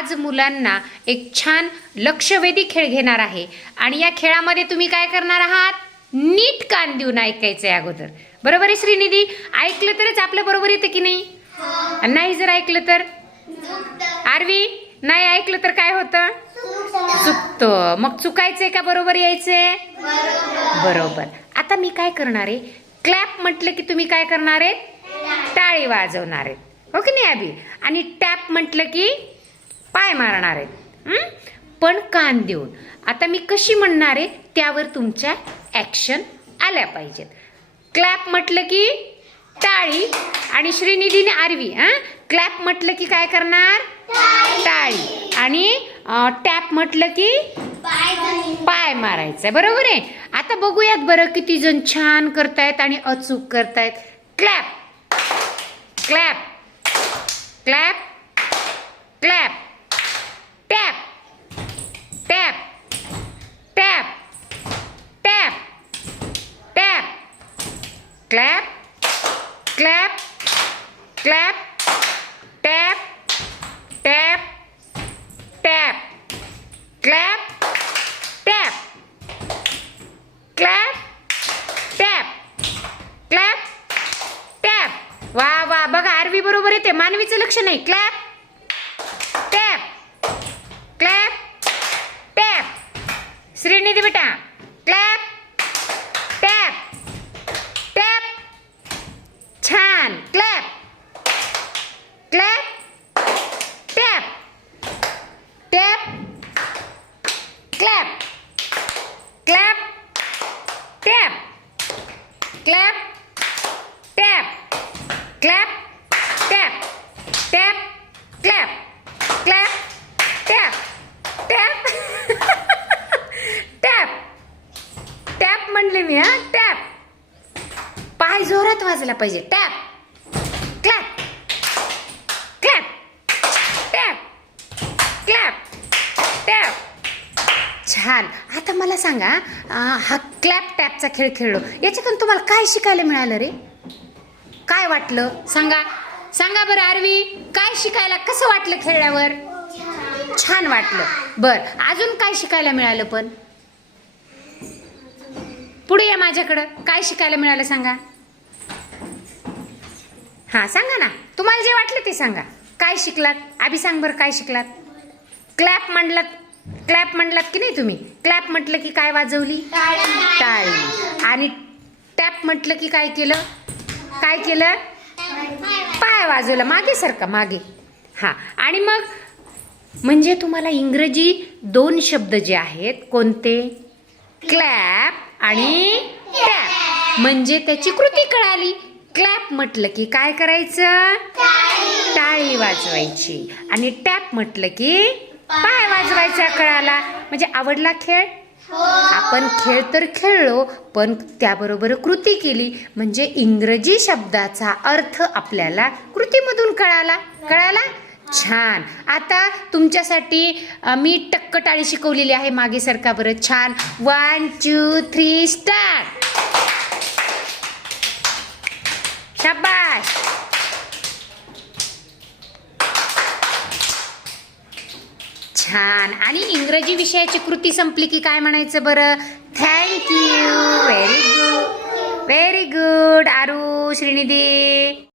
आज मुलांना एक छान लक्षवेधी खेळ घेणार आहे. आणि या खेळामध्ये तुम्ही काय करणार आहात? नीट कान देऊन ऐकायचं आहे अगोदर. बरोबर आहे श्रीनिधी? ऐकलं तरच आपल्या बरोबर येतं की नाही? आणि नाही जर ऐकलं तर? आरवी नाही ऐकलं तर काय होतं? चुकतं. मग चुकायचंय का बरोबर यायचंय? बरोबर. आता मी काय करणार आहे? क्लॅप म्हटलं की तुम्ही काय करणार आहे टाळी वाजवणार आहेत. हो की नाही आबी? आणि टॅप म्हटलं की पाय मारणार आहेत? पण कान देऊन. आता मी कशी म्हणणार आहे? त्यावर तुमच्या ॲक्शन आल्या पाहिजेत. क्लॅप म्हटलं की टाळी आणि श्रीनिधीने आरवी हां? क्लॅप म्हटलं की काय करणार? टाळी. आणि टॅप म्हटलं की पाय मारायचं बरोबर आहे? आता बघूयात बरं किती जण छान करतायत आणि अचूक करतायत. Clap clap clap tap tap tap tap tap clap clap clap tap tap tap clap tap clap tap clap tap वा वा. बघा आरवी बरोबर येते. मानवीचं लक्ष नाही. Clap tap clap tap Shrinidhi बेटा. क्लॅप टॅप टॅप छान clap clap tap tap clap clap tap clap tap clap tap tap clap clap tap tap tap tap म्हणले मी हां? टॅप पाय जोरात वाजला पाहिजे. Tap clap clap tap clap tap छान. आता मला सांगा हा क्लॅप टॅपचा खेळ खेळलो याच्यातून तुम्हाला काय शिकायला मिळालं रे? काय वाटलं? सांगा. सांगा बरं आरवी काय शिकायला कसं वाटलं खेळल्यावर? छान वाटलं. बर अजून काय शिकायला मिळालं पण? पुढे या माझ्याकडं. काय शिकायला मिळालं सांगा? हा सांगा ना. तुम्हाला जे वाटलं ते सांगा. काय शिकलात? आधी सांग बरं काय शिकलात? क्लॅप म्हणलात क्लॅप म्हणलात की नाही तुम्ही? क्लॅप म्हटलं की काय वाजवली? टाळी आणि टॅप म्हटलं की काय केलं? काय केलं? पाय वाजवला. मागे सारखा मागे. हा. आणि मग म्हणजे तुम्हाला इंग्रजी दोन शब्द जे आहेत कोणते? क्लॅप आणि टॅप म्हणजे त्याची कृती कळाली. क्लॅप म्हटलं की काय करायचं? टाळी वाजवायची. आणि टॅप म्हटलं की पाय वाजवायचा कळाला. म्हणजे आवडला खेळ? आपण खेळ तर खेळलो पण त्याबरोबर कृती केली. म्हणजे इंग्रजी शब्दाचा अर्थ आपल्याला कृतीमधून कळाला. कळाला? छान. आता तुमच्यासाठी मी टक्क टाळी शिकवलेली आहे मागे सरका बरं. छान. वन टू थ्री स्टार्ट शाबाश छान. आणि इंग्रजी विषयाची कृती संपली की काय म्हणायचं बरं? Thank you very good very good Aaru Shrinidhi.